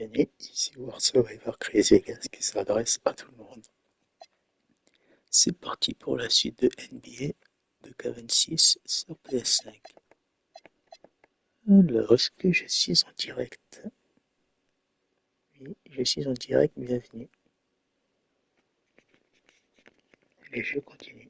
Bienvenue, ici World Survivor Crazy Vegas qui s'adresse à tout le monde. C'est parti pour la suite de NBA 2K26 sur PS5. Alors, est-ce que je suis en direct? Oui, je suis en direct, bienvenue. Les jeux continuent.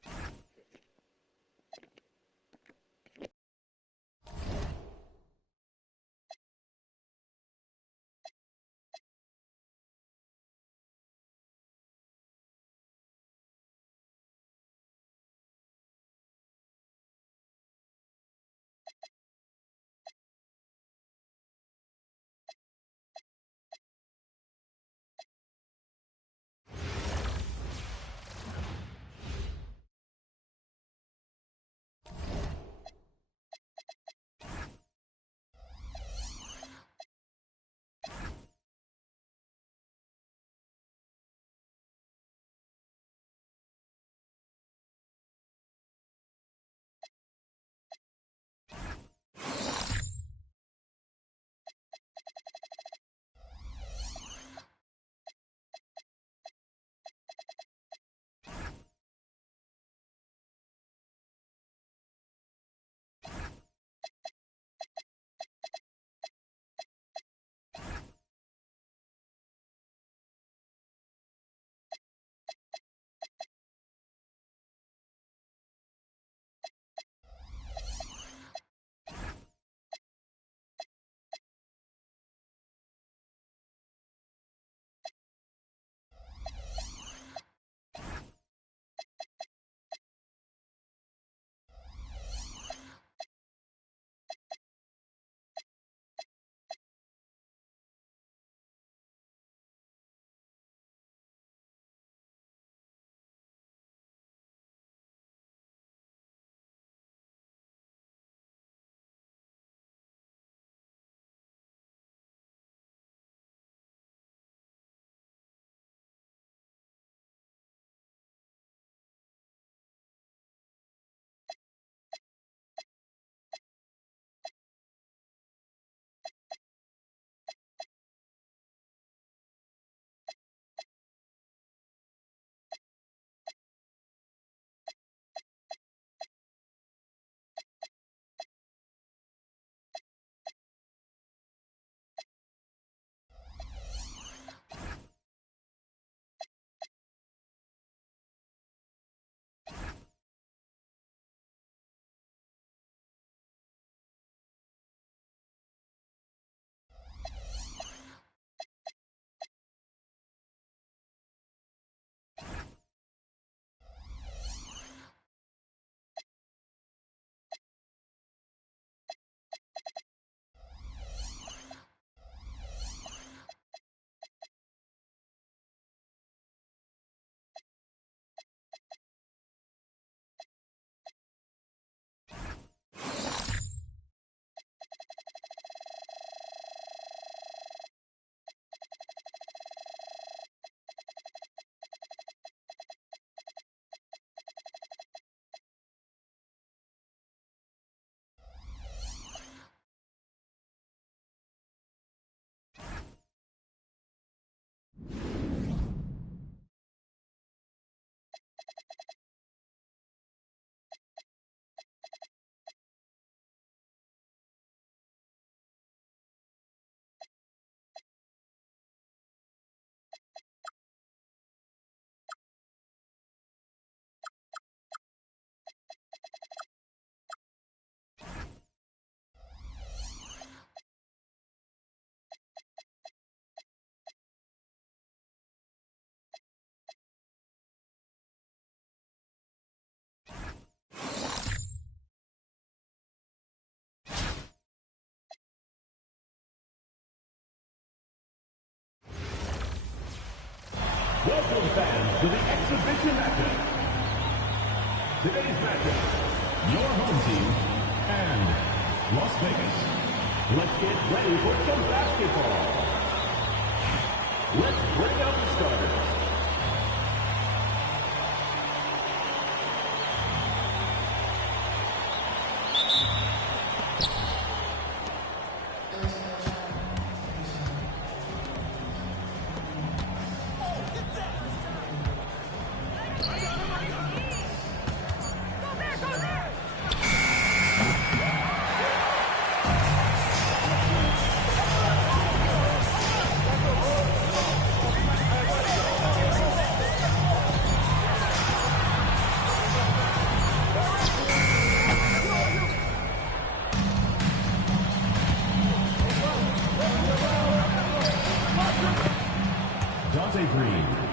Welcome fans to the exhibition matchup. Today's matchup, your home team and Las Vegas. Let's get ready for some basketball. Let's bring out the starters. Dante Green.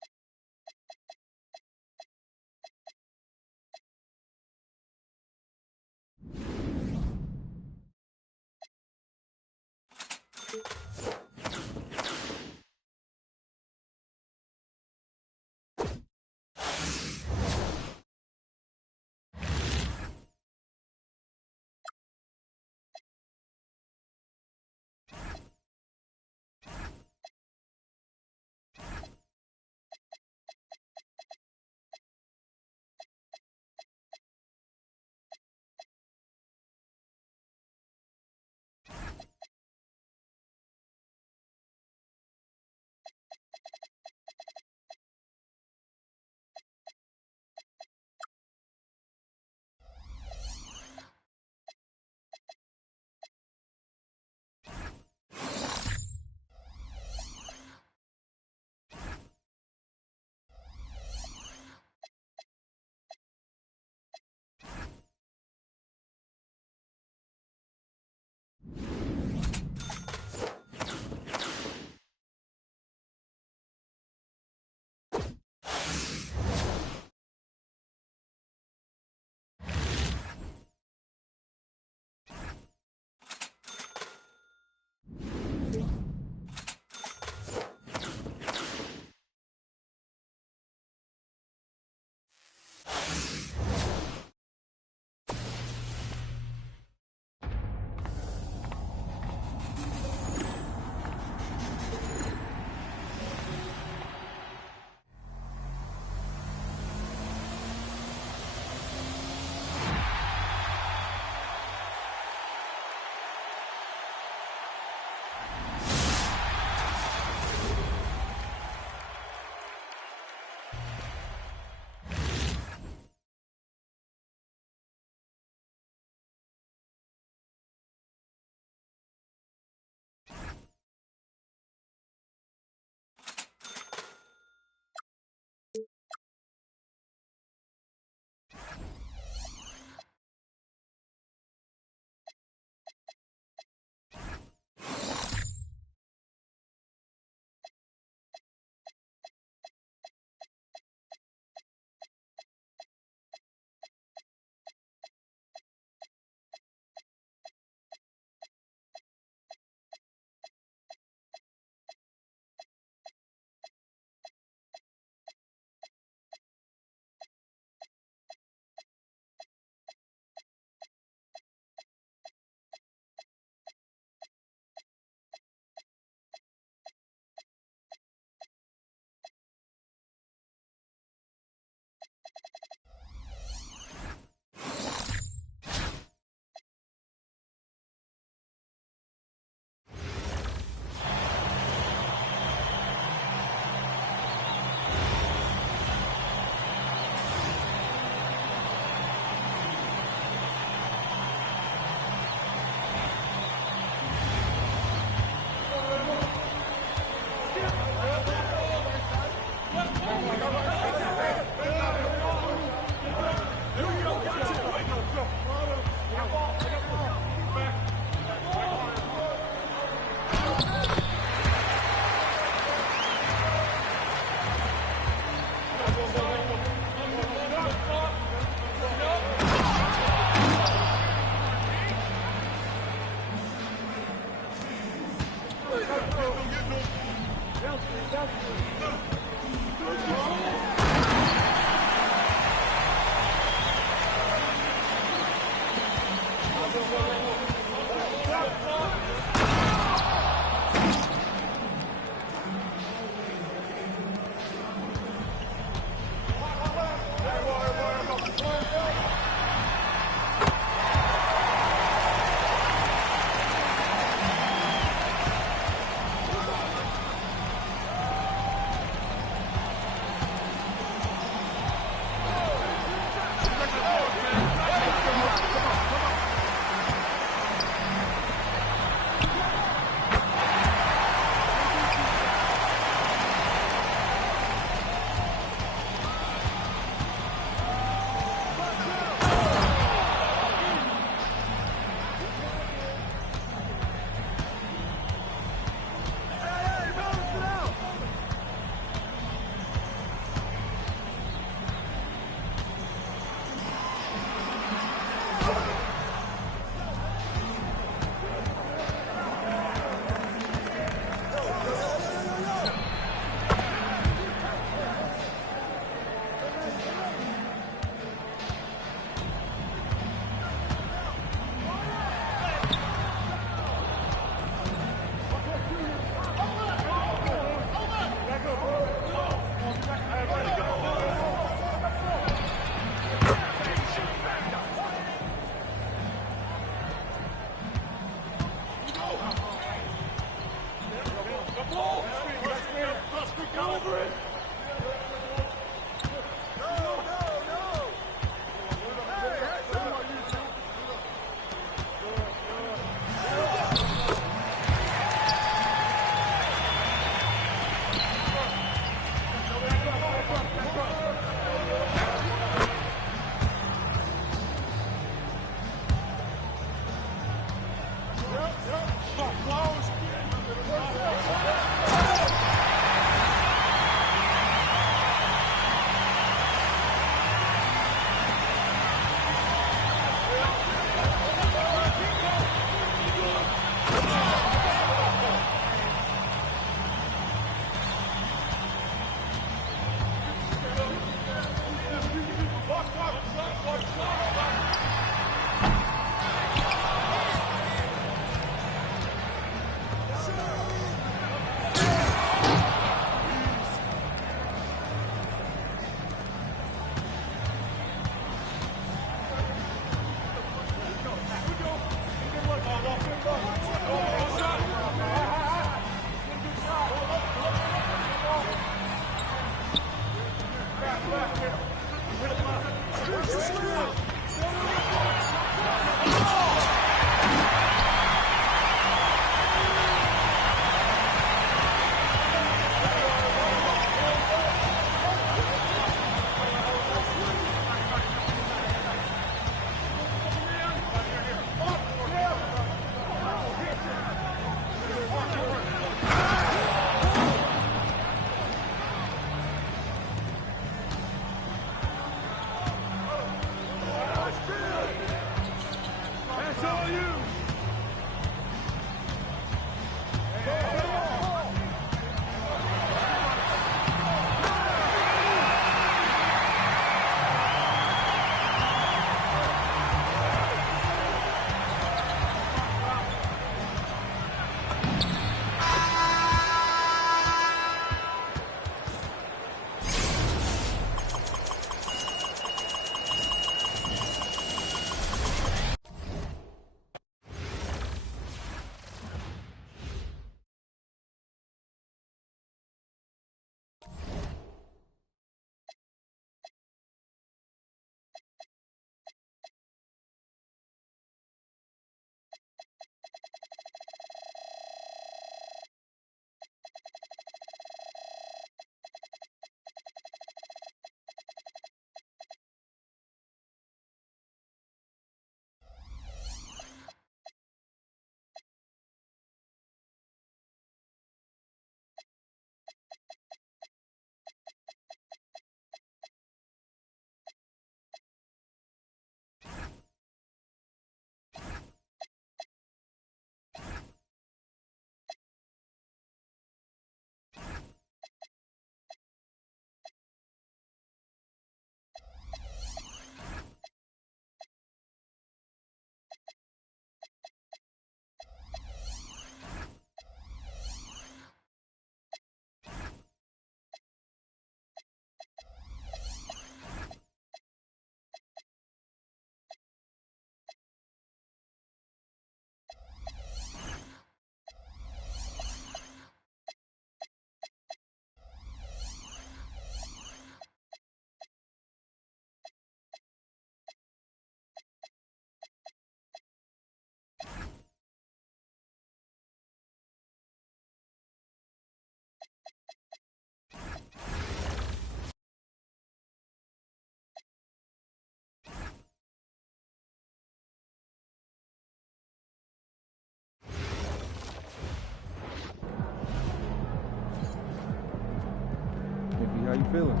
How you feeling?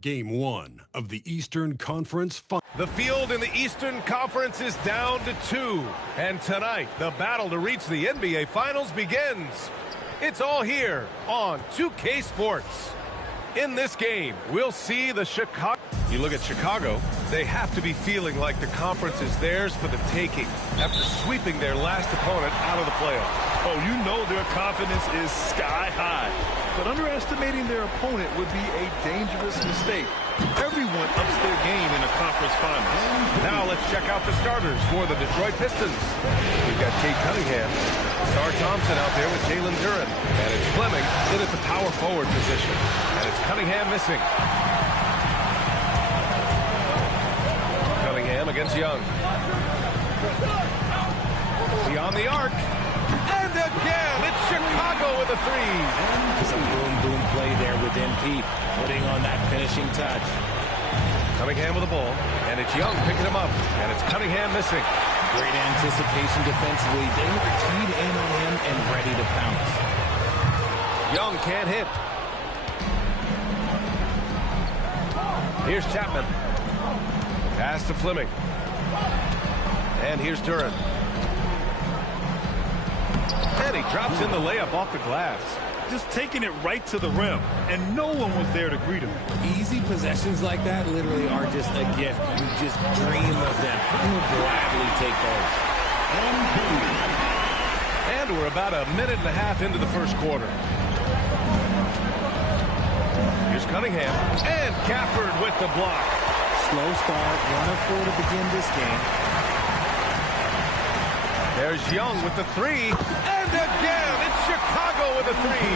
Game 1 of the Eastern Conference Final. The field in the Eastern Conference is down to 2. And tonight, the battle to reach the NBA Finals begins. It's all here on 2K Sports. In this game, we'll see the Chicago... You look at Chicago, they have to be feeling like the conference is theirs for the taking after sweeping their last opponent out of the playoffs. Oh, you know their confidence is sky high. But underestimating their opponent would be a dangerous mistake. Everyone ups their game in a conference finals. Now let's check out the starters for the Detroit Pistons. We've got Cade Cunningham, Sar Thompson out there with Jalen Duren, and it's Fleming in at the power forward position. And it's Cunningham missing. Cunningham against Young. Beyond the arc. And again, it's Chicago with a three. Just a boom play there with MP, putting on that finishing touch. Cunningham with the ball, and it's Young picking him up, and it's Cunningham missing. Great anticipation defensively. They were keyed in on him and ready to pounce. Young can't hit. Here's Chapman. Pass to Fleming. And here's Duren. And he drops in the layup off the glass. Just taking it right to the rim, and no one was there to greet him. Easy possessions like that literally are just a gift. You just dream of them. You'll gladly take those. And we're about a minute and a half into the first quarter. Here's Cunningham, and Gafford with the block. Slow start, 1-4 to begin this game. There's Young with the three, and again, it's Chicago with a three.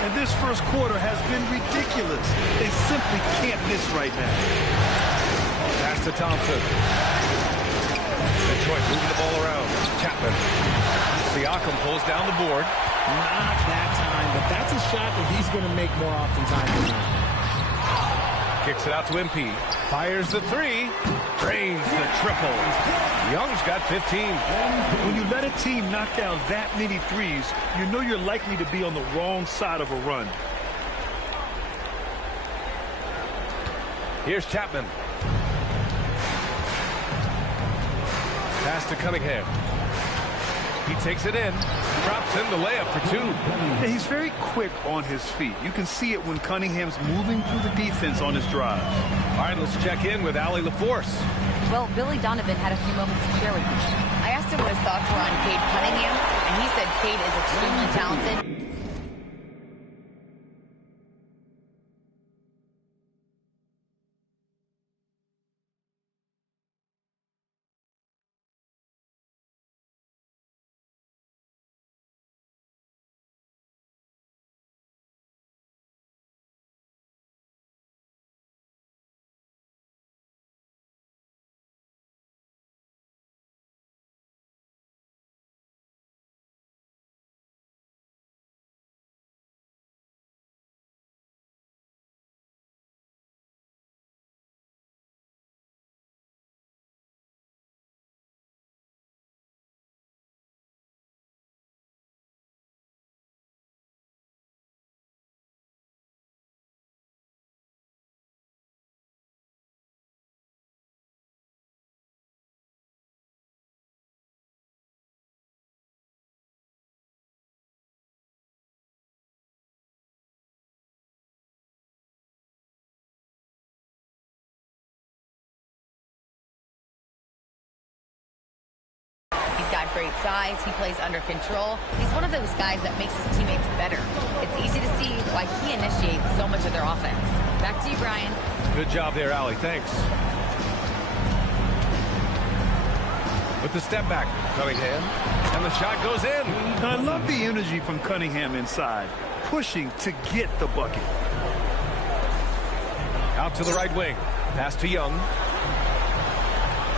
And this first quarter has been ridiculous. They simply can't miss right now. Pass to Thompson. Detroit moving the ball around. Chapman. Siakam pulls down the board. Not that time, but that's a shot that he's going to make more oftentimes than not. Kicks it out to MP. Fires the three. Drains the triple. Young's got 15. When you let a team knock down that many threes, you know you're likely to be on the wrong side of a run. Here's Chapman. Pass to Cunningham. He takes it in. Drops in the layup for two. Yeah, he's very quick on his feet. You can see it when Cunningham's moving through the defense on his drive. All right, let's check in with Allie LaForce. Well, Billy Donovan had a few moments to share with me. I asked him what his thoughts were on Cade Cunningham, and he said Cade is extremely talented. Got great size. He plays under control. He's one of those guys that makes his teammates better. It's easy to see why he initiates so much of their offense. Back to you, Brian. Good job there, Allie. Thanks. With the step back, Cunningham, and the shot goes in. I love the energy from Cunningham inside, pushing to get the bucket. Out to the right wing. Pass to Young.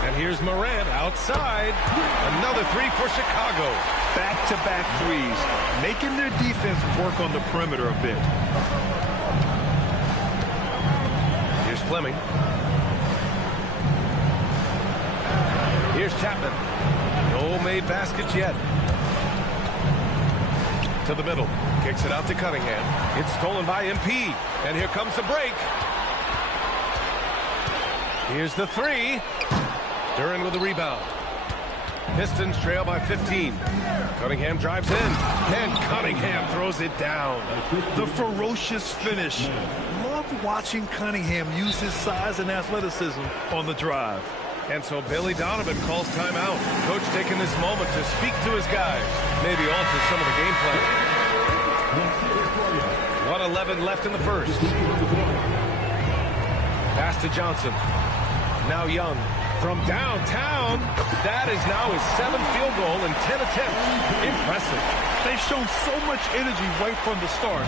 And here's Morant outside. Another three for Chicago. Back-to-back threes, making their defense work on the perimeter a bit. Here's Fleming. Here's Chapman. No made baskets yet. To the middle. Kicks it out to Cunningham. It's stolen by MP. And here comes the break. Here's the three. Duran with the rebound. Pistons trail by 15. Cunningham drives in. And Cunningham throws it down. The ferocious finish. Love watching Cunningham use his size and athleticism on the drive. And so Billy Donovan calls timeout. Coach taking this moment to speak to his guys. Maybe alter some of the game plan. 1:11 left in the first. Pass to Johnson. Now Young from downtown. That is now his 7th field goal in 10 attempts. Impressive. They've shown so much energy right from the start,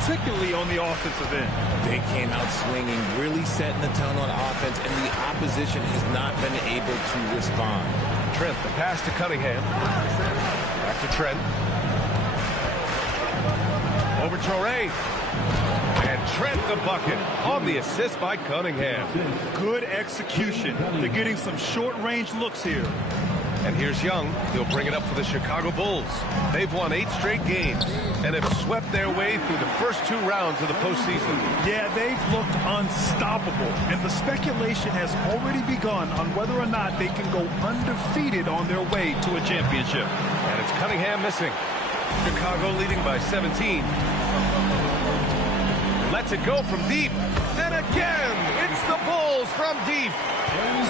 particularly on the offensive end. They came out swinging, really setting the tone on offense, and the opposition has not been able to respond. Trent, the pass to Cunningham. Back to Trent. Over Torrey. And Trent the bucket on the assist by Cunningham. Good execution. They're getting some short-range looks here. And here's Young. He'll bring it up for the Chicago Bulls. They've won 8 straight games and have swept their way through the first 2 rounds of the postseason. Yeah, they've looked unstoppable, and the speculation has already begun on whether or not they can go undefeated on their way to a championship. And it's Cunningham missing. Chicago leading by 17. Lets it go from deep. And again, it's the Bulls from deep.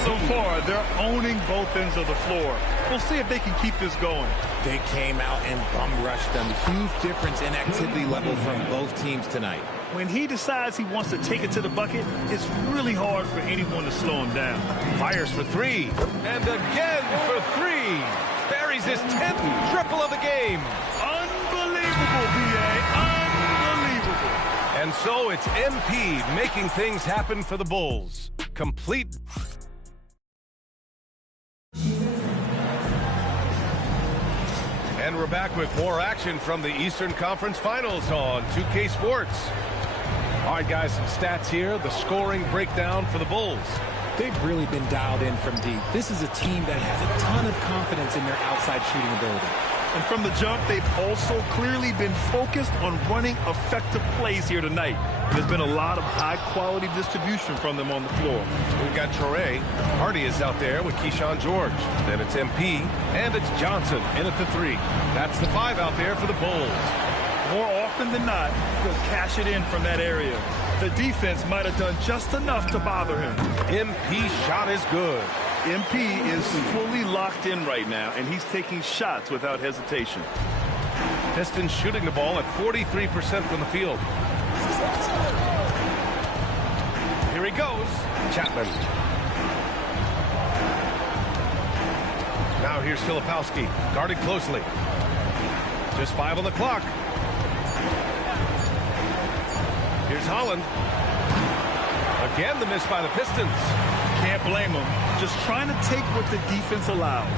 So far, they're owning both ends of the floor. We'll see if they can keep this going. They came out and bum-rushed them. Huge difference in activity level from both teams tonight. When he decides he wants to take it to the bucket, it's really hard for anyone to slow him down. Fires for 3. And again for 3. Buries his 10th triple of the game. Unbelievable, B.A. Unbelievable. And so it's MP making things happen for the Bulls. Complete. And we're back with more action from the Eastern Conference Finals on 2K Sports. All right, guys, some stats here. The scoring breakdown for the Bulls. They've really been dialed in from deep. This is a team that has a ton of confidence in their outside shooting ability. And from the jump, they've also clearly been focused on running effective plays here tonight. There's been a lot of high-quality distribution from them on the floor. We've got Torrey. Hardy is out there with Keyshawn George. Then it's MP, and it's Johnson in at the 3. That's the 5 out there for the Bulls. More often than not, he'll cash it in from that area. The defense might have done just enough to bother him. MP shot is good. MP is fully locked in right now, and he's taking shots without hesitation. Pistons shooting the ball at 43% from the field. Here he goes. Chapman. Now here's Filipowski, guarded closely. Just 5 on the clock. Here's Holland. Again, the miss by the Pistons. Can't blame him. Just trying to take what the defense allows.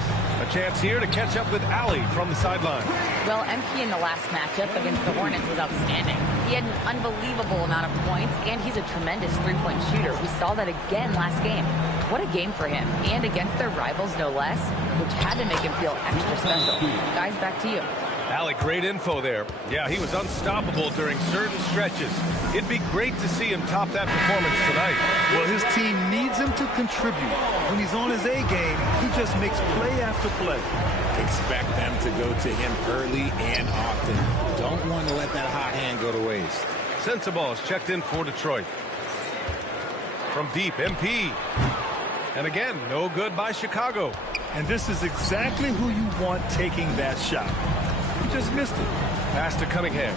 A chance here to catch up with Allie from the sideline. Well, MP in the last matchup against the Hornets was outstanding. He had an unbelievable amount of points, and he's a tremendous three-point shooter. We saw that again last game. What a game for him, and against their rivals, no less, which had to make him feel extra special. Guys, back to you. Allie, great info there. Yeah, he was unstoppable during certain stretches. It'd be great to see him top that performance tonight. Well, his team needs him to contribute. When he's on his A game, he just makes play after play. Expect them to go to him early and often. Don't want to let that hot hand go to waste. Sensabaugh is checked in for Detroit. From deep, MP. And again, no good by Chicago. And this is exactly who you want taking that shot. He just missed it. Pass to Cunningham.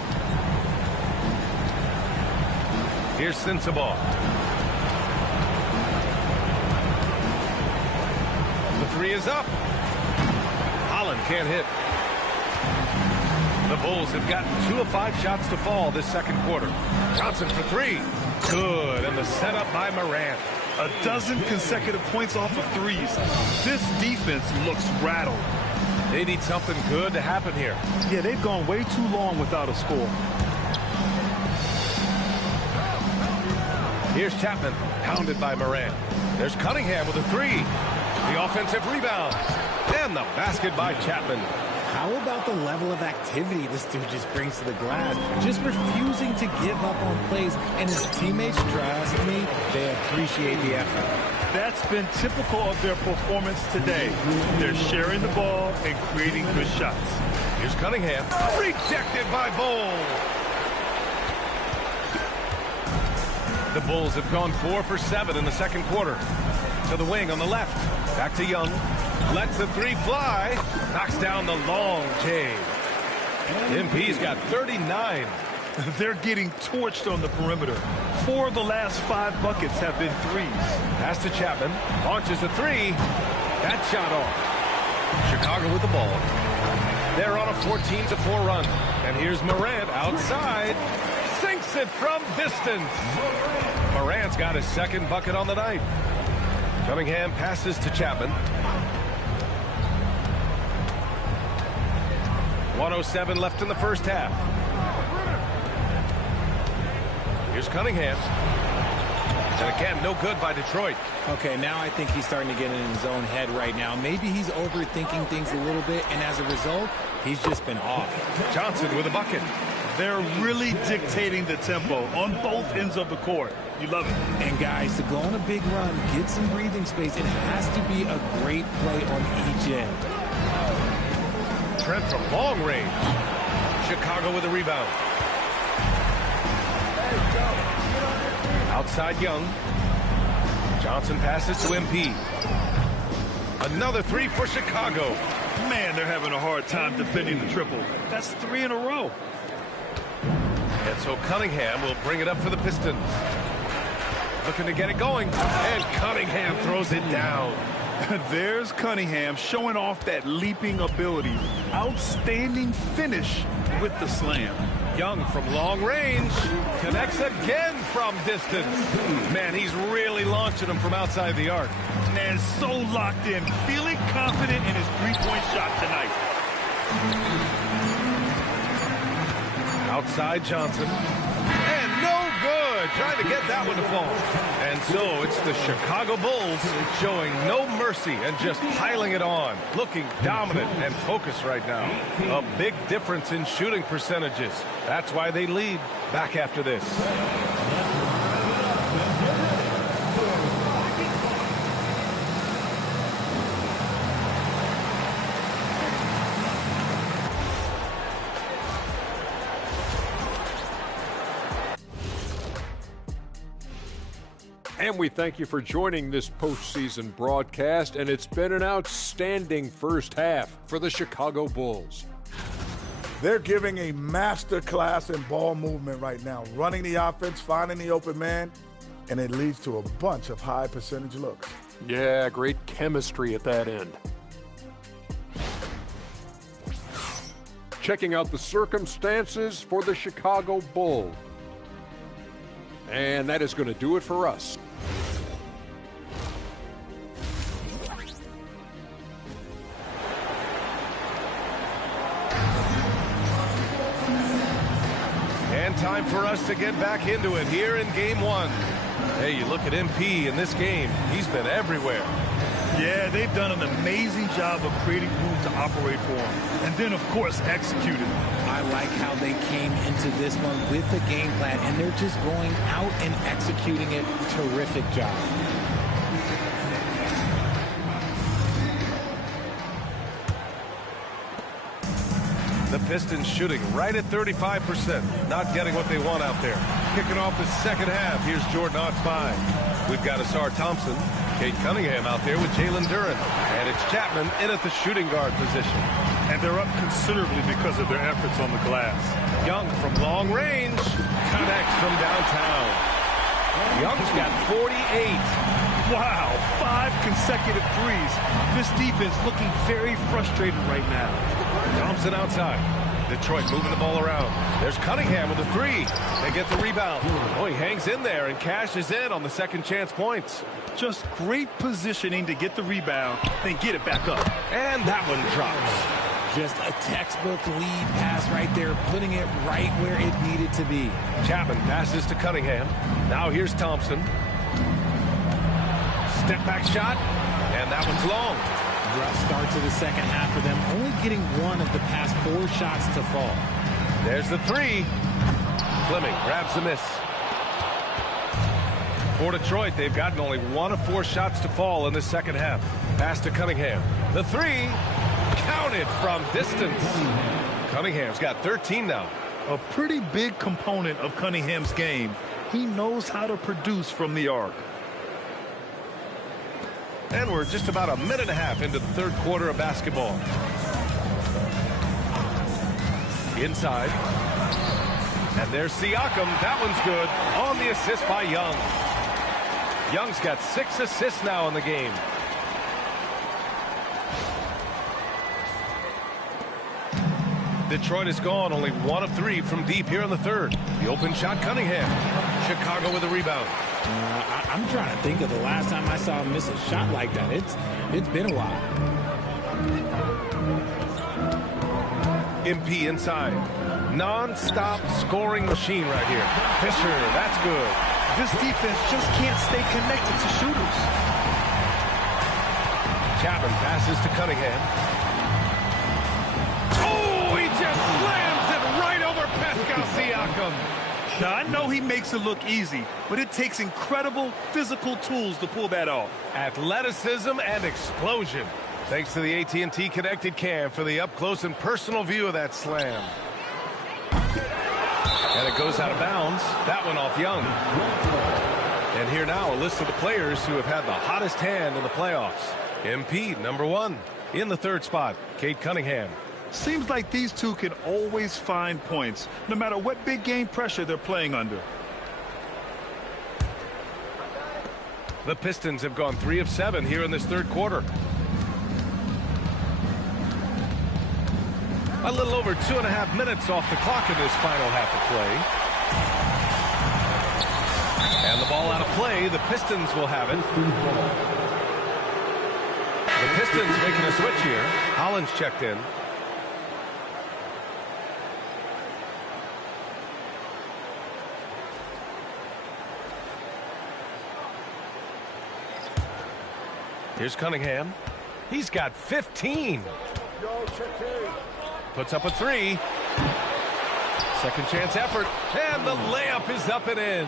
Here's Sensabaugh. The 3 is up. Holland can't hit. The Bulls have gotten 2 of 5 shots to fall this second quarter. Johnson for 3. Good, and the setup by Morant. A dozen consecutive points off of threes. This defense looks rattled. They need something good to happen here. Yeah, they've gone way too long without a score. Here's Chapman, pounded by Morant. There's Cunningham with a three. The offensive rebound. And the basket by Chapman. How about the level of activity this dude just brings to the glass? Just refusing to give up on plays. And his teammates, trust me, they appreciate the effort. That's been typical of their performance today. They're sharing the ball and creating good shots. Here's Cunningham. Rejected by Bowles. The Bulls have gone 4 for 7 in the second quarter. To the wing on the left. Back to Young. Lets the three fly. Knocks down the long J. MP's got 39. They're getting torched on the perimeter. 4 of the last 5 buckets have been threes. Pass to Chapman. Launches a three. That shot off. Chicago with the ball. They're on a 14-4 run. And here's Morant outside. Sinks it from distance. Morant's got his second bucket on the night. Cunningham passes to Chapman. 1:07 left in the first half. Here's Cunningham. And again, no good by Detroit. Okay, now I think he's starting to get in his own head right now. Maybe he's overthinking things a little bit, and as a result, he's just been off. Johnson with a bucket. They're really dictating the tempo on both ends of the court. You love it. And guys, to go on a big run, get some breathing space, it has to be a great play on each end. Trent from long range. Chicago with a rebound. Outside Young. Johnson passes to MP. Another three for Chicago. Man, they're having a hard time defending the triple. That's 3 in a row. And so Cunningham will bring it up for the Pistons. Looking to get it going. And Cunningham throws it down. There's Cunningham showing off that leaping ability. Outstanding finish with the slam. Young from long range. Connects again from distance. Man, he's really launching them from outside the arc. Man, so locked in. Feeling confident in his three-point shot tonight. Outside Johnson. And no good. Trying to get that one to fall. And so it's the Chicago Bulls showing no mercy and just piling it on. Looking dominant and focused right now. A big difference in shooting percentages. That's why they lead. Back after this. And we thank you for joining this postseason broadcast, and it's been an outstanding first half for the Chicago Bulls. They're giving a master class in ball movement right now, running the offense, finding the open man, and it leads to a bunch of high percentage looks. Yeah, great chemistry at that end. Checking out the circumstances for the Chicago Bulls. And that is going to do it for us. And time for us to get back into it here in Game 1. Hey, you look at MP in this game. He's been everywhere. Yeah, they've done an amazing job of creating room to operate for him. And then, of course, executed. I like how they came into this one with a game plan, and they're just going out and executing it. Terrific job. The Pistons shooting right at 35%. Not getting what they want out there. Kicking off the second half. Here's Jordan on 5. We've got Asar Thompson, Kate Cunningham out there with Jalen Duren. And it's Chapman in at the shooting guard position. And they're up considerably because of their efforts on the glass. Young from long range. Connects from downtown. Young's got 48. Wow, 5 consecutive threes. This defense looking very frustrated right now. Thompson outside. Detroit moving the ball around. There's Cunningham with a three. They get the rebound. Oh, he hangs in there and cashes in on the second chance points. Just great positioning to get the rebound, then get it back up. And that one drops. Just a textbook lead pass right there, putting it right where it needed to be. Chapman passes to Cunningham. Now here's Thompson. Step back shot, and that one's long. Rough start to the second half for them, only getting one of the past 4 shots to fall. There's the three. Fleming grabs the miss. For Detroit, they've gotten only 1 of 4 shots to fall in the second half. Pass to Cunningham. The three, counted from distance. Cunningham's got 13 now. A pretty big component of Cunningham's game. He knows how to produce from the arc. And we're just about a minute and a half into the third quarter of basketball. Inside. And there's Siakam. That one's good. On the assist by Young. Young's got 6 assists now in the game. Detroit is gone only 1 of 3 from deep here in the third. The open shot, Cunningham. Chicago with a rebound. I'm trying to think of the last time I saw him miss a shot like that. It's been a while. MP inside. Non-stop scoring machine right here. Fisher, that's good. This defense just can't stay connected to shooters. Chapman passes to Cunningham. Oh, he just slams it right over Pascal Siakam. Now, I know he makes it look easy, but it takes incredible physical tools to pull that off. Athleticism and explosion. Thanks to the AT&T Connected Cam for the up-close and personal view of that slam. And it goes out of bounds. That one off Young. And here now a list of the players who have had the hottest hand in the playoffs. MP, number 1. In the third spot, Cade Cunningham. Seems like these two can always find points, no matter what big game pressure they're playing under. The Pistons have gone 3 of 7 here in this third quarter. A little over 2.5 minutes off the clock in this final half of play. And the ball out of play. The Pistons will have it. The Pistons making a switch here. Hollins checked in. Here's Cunningham. He's got 15. Puts up a 3. Second chance effort. And the layup is up and in.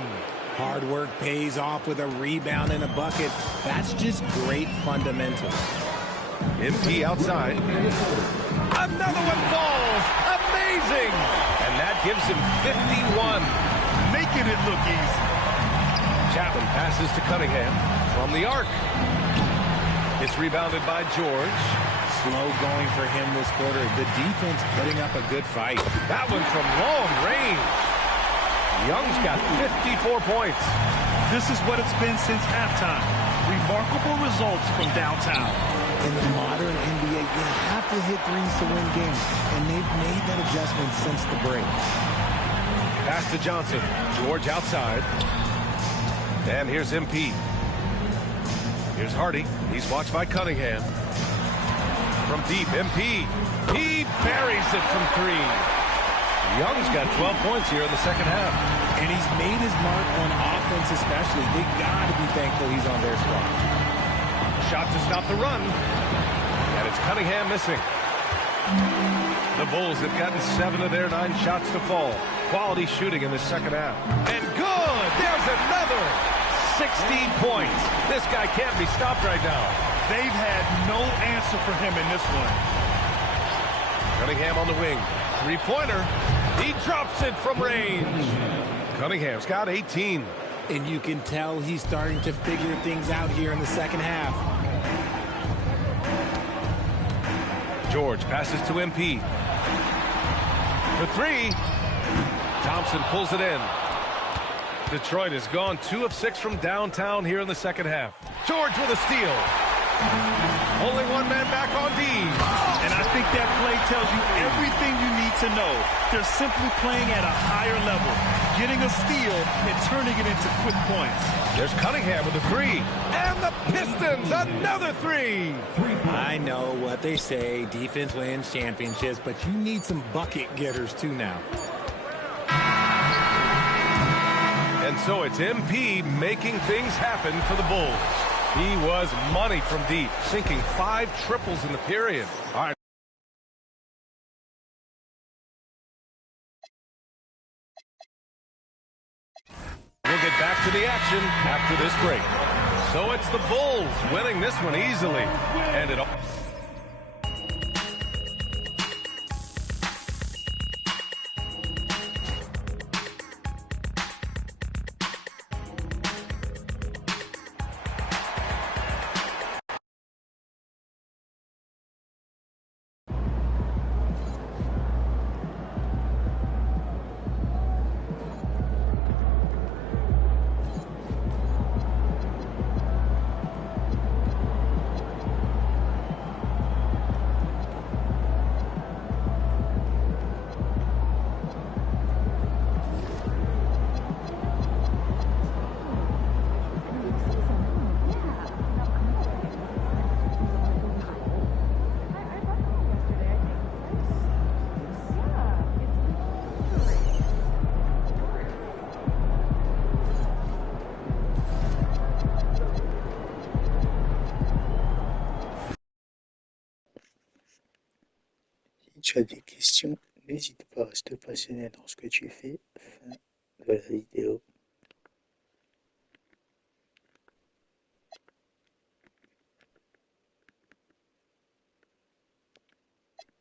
Hard work pays off with a rebound and a bucket. That's just great fundamentals. MP outside. Another one falls. Amazing. And that gives him 51. Making it look easy. Chapman passes to Cunningham from the arc. It's rebounded by George. Slow going for him this quarter. The defense putting up a good fight. That one from long range. Young's got 54 points. This is what it's been since halftime. Remarkable results from downtown. In the modern NBA, you have to hit threes to win games, and they've made that adjustment since the break. Pass to Johnson. George outside. And here's MP. Here's Hardy. He's watched by Cunningham. From deep, MP. He buries it from 3. Young's got 12 points here in the second half. And he's made his mark on offense especially. They got to be thankful he's on their squad. Shot to stop the run. And it's Cunningham missing. The Bulls have gotten 7 of their 9 shots to fall. Quality shooting in the second half. And good! There's another 16 points. This guy can't be stopped right now. They've had no answer for him in this one. Cunningham on the wing. 3-pointer. He drops it from range. Cunningham's got 18. And you can tell he's starting to figure things out here in the second half. George passes to MP. For 3. Thompson pulls it in. Detroit has gone 2 of 6 from downtown here in the second half. George with a steal. Only one man back on D. And I think that play tells you everything you need to know they're simply playing at a higher level, getting a steal and turning it into quick points. There's Cunningham with a three. And the Pistons, another three. I know what they say, defense wins championships, but you need some bucket getters too now. And so it's MP making things happen for the Bulls. He was money from deep, sinking 5 triples in the period. All right. We'll get back to the action after this break. So it's the Bulls winning this one easily. And it all... Si tu as des questions, n'hésite pas à rester passionné dans ce que tu fais. Fin de la vidéo.